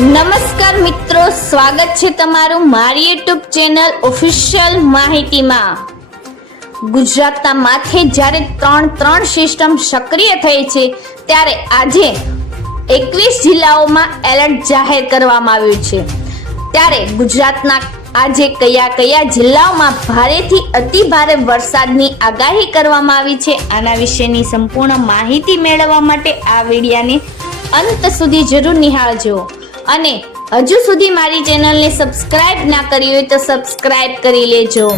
નમસ્કાર મિત્રો, સ્વાગત છે તમારું મારી યુટ્યુબ ચેનલ ઓફિશિયલ માહિતીમાં. ગુજરાતના માથે જ્યારે ત્રણ ત્રણ સિસ્ટમ સક્રિય થઈ છે, ત્યારે આજે એકવીસ જિલ્લાઓમાં એલર્ટ જાહેર કરવામાં આવ્યું છે. ત્યારે ગુજરાતના આજે કયા કયા જિલ્લાઓમાં ભારેથી અતિ ભારે વરસાદની આગાહી કરવામાં આવી છે, આના વિશેની સંપૂર્ણ માહિતી મેળવવા માટે આ વિડિયાને અંત સુધી જરૂર નિહાળજો. અને હજુ સુધી મારી ચેનલને સબસ્ક્રાઇબ ના કરી હોય તો સબસ્ક્રાઇબ કરી લેજો.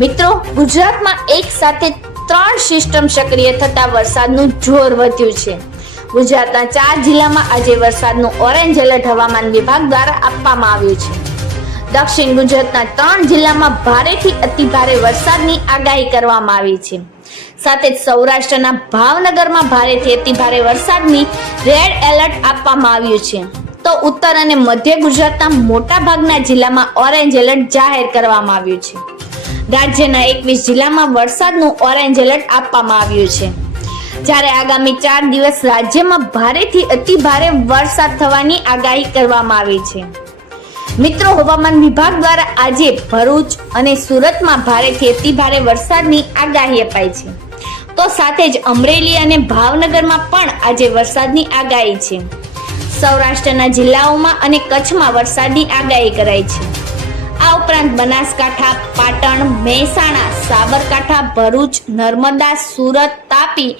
મિત્રો, ગુજરાતમાં એક સાથે ત્રણ સિસ્ટમ સક્રિય થતા વરસાદનું જોર વધ્યું છે. ગુજરાતના ચાર જિલ્લામાં આજે વરસાદનું ઓરેન્જ એલર્ટ હવામાન વિભાગ દ્વારા આપવામાં આવ્યું છે. દક્ષિણ ગુજરાતના ત્રણ જિલ્લામાં ભારેથી અતિ ભારે વરસાદની આગાહી કરવામાં આવી છે. સાથે જ સૌરાષ્ટ્રના ભાવનગરમાં ભારેથી અતિ ભારે વરસાદની રેડ એલર્ટ આપવામાં આવ્યું છે. તો ઉત્તર અને મધ્ય ગુજરાતના મોટા ભાગના જિલ્લામાં ઓરેન્જ એલર્ટ જાહેર કરવામાં આવ્યું છે. રાજ્યના એકવીસ જિલ્લામાં વરસાદનું ઓરેન્જ એલર્ટ આપવામાં આવ્યું છે. જ્યારે આગામી ચાર દિવસ રાજ્યમાં ભારેથી અતિ ભારે વરસાદ થવાની આગાહી કરવામાં આવી છે. મિત્રો, હવામાન વિભાગ દ્વારા આજે ભરૂચ અને સુરતમાં ભારેથી અતિ ભારે વરસાદની આગાહી અપાઈ છે. તો સાથે જ અમરેલી અને ભાવનગરમાં પણ આજે વરસાદની આગાહી છે. સૌરાષ્ટ્રના જિલ્લાઓમાં અને કચ્છમાં વરસાદની આગાહી કરાઈ છે. આ ઉપરાંત બનાસકાંઠા, પાટણ, મહેસાણા, સાબરકાંઠા, ભરૂચ, નર્મદા, સુરત, તાપી,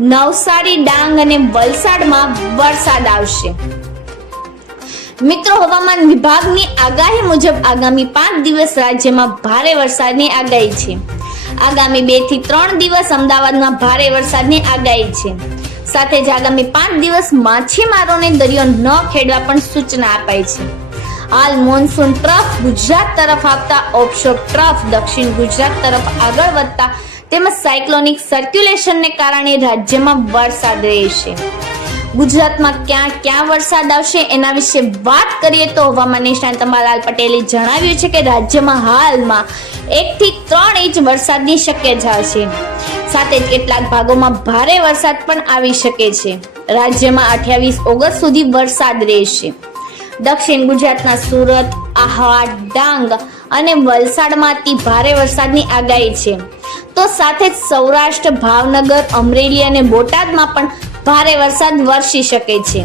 નવસારી, ડાંગ અને વલસાડમાં વરસાદ આવશે. મિત્રો, હવામાન વિભાગની આગાહી મુજબ આગામી પાંચ દિવસ રાજ્યમાં ભારે વરસાદની આગાહી છે. આગામી બેથી ત્રણ દિવસ અમદાવાદમાં ભારે વરસાદની આગાહી છે. સાથે જ આગામી પાંચ દિવસ માછીમારોને દરિયો ન ખેડવા પણ સૂચના અપાઈ છે. હાલ મોન્સૂન ટ્રફ ગુજરાત તરફ આવતા ઓફશોર ટ્રફ દક્ષિણ ગુજરાત તરફ આગળ વધતા તેમજ સાયક્લોનિક સર્ક્યુલેશનને કારણે રાજ્યમાં વરસાદ રહેશે. ગુજરાતમાં ક્યાં ક્યાં વરસાદ આવશે એના વિશે વાત કરીએ તો હવામાન નિષ્ણાંત અંબાલાલ પટેલે જણાવ્યું છે કે રાજ્યમાં હાલમાં એકથી ત્રણ ઇંચ વરસાદની શક્યતા છે. સાથે જ કેટલાક ભાગોમાં ભારે વરસાદ પણ આવી શકે છે. રાજ્યમાં અઠ્યાવીસ ઓગસ્ટ સુધી વરસાદ રહેશે. દક્ષિણ ગુજરાતના સુરત, આહવા, ડાંગ અને વલસાડમાં અતિ ભારે વરસાદની આગાહી છે. તો સાથે જ સૌરાષ્ટ્ર, ભાવનગર, અમરેલી અને બોટાદમાં પણ ભારે વરસાદ વરસી શકે છે.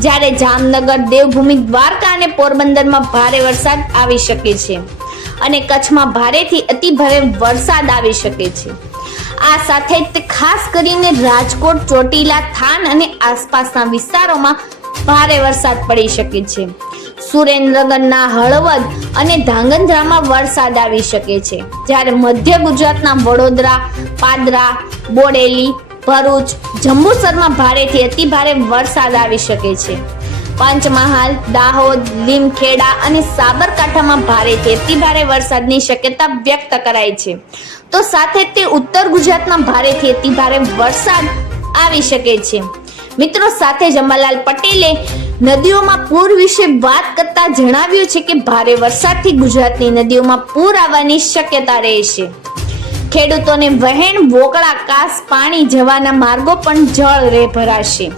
જ્યારે જામનગર, દેવભૂમિ, દ્વારકા અને પોરબંદરમાં ભારે વરસાદ આવી શકે છે અને કચ્છમાં ભારેથી અતિ ભારે વરસાદ આવી શકે છે. આ સાથે ખાસ કરીને રાજકોટ, ચોટીલા, થાન અને આસપાસના વિસ્તારોમાં ભારે વરસાદ પડી શકે છે. સુરેન્દ્રનગરના હળવદ અને ધાંગધ્રામાં વરસાદ આવી શકે છે. જ્યારે મધ્ય ગુજરાતના વડોદરા, પાદરા, બોડેલી ભરૂચ જંબુસરમાં ભારેથી અતિ ભારે વરસાદ આવી શકે છે. પંચમહાલ, દાહોદ, લીમખેડા અને સાબરકાંઠામાં ભારેથી અતિ ભારે વરસાદની શક્યતા વ્યક્ત કરાઈ છે. તો સાથે તે ઉત્તર ગુજરાતમાં ભારેથી અતિ ભારે વરસાદ આવી શકે છે. મિત્રો, સાથે જમાલાલ પટેલે નદીઓમાં પૂર વિશે વાત કરતા જણાવ્યું છે કે ભારે વરસાદથી ગુજરાતની નદીઓમાં પૂર આવવાની શક્યતા રહેશે. ખેડૂતોને વહેણ, વોકળા, કાસ, પાણી જવાના માર્ગો પણ જળ રે ભરાશે.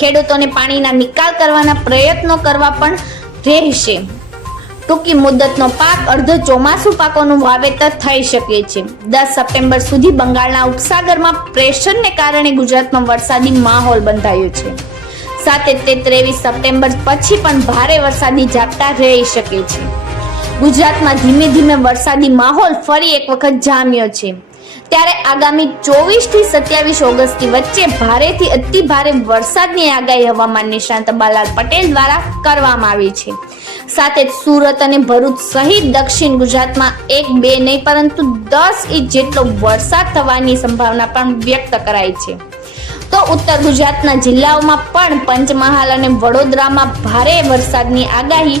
ખેડૂતોને પાણીના નિકાલ કરવાના પ્રયત્નો કરવા પણ રહેશે. ટૂંકી મુદતનો પાક અર્ધ ચોમાસું પાકોનું વાવેતર થઈ શકે છે. દસ સપ્ટેમ્બર સુધી બંગાળના ઉપસાગરમાં પ્રેશરને કારણે ગુજરાતમાં વરસાદી માહોલ બંધાયો છે. સાથે તે ત્રેવીસ સપ્ટેમ્બર પછી પણ ભારે વરસાદી ઝાપટા રહી શકે છે. ગુજરાતમાં ધીમે ધીમે વરસાદી માહોલ ફરી એક વખત જામ્યો છે. ત્યારે આગામી ચોવીસથી સત્યાવીસ ઓગસ્ટની વચ્ચે ભારેથી અતિ ભારે વરસાદની આગાહી હવામાન નિષ્ણાંત બાલાલ પટેલ દ્વારા કરવામાં આવી છે. સાથે સુરત અને ભરૂચ સહિત દક્ષિણ ગુજરાતમાં એક, બે નહીં, પરંતુ દસ ઇંચ જેટલો વરસાદ થવાની સંભાવના પણ વ્યક્ત કરાઈ છે. તો ઉત્તર ગુજરાતના જિલ્લાઓમાં પણ પંચમહાલ અને વડોદરામાં ભારે વરસાદની આગાહી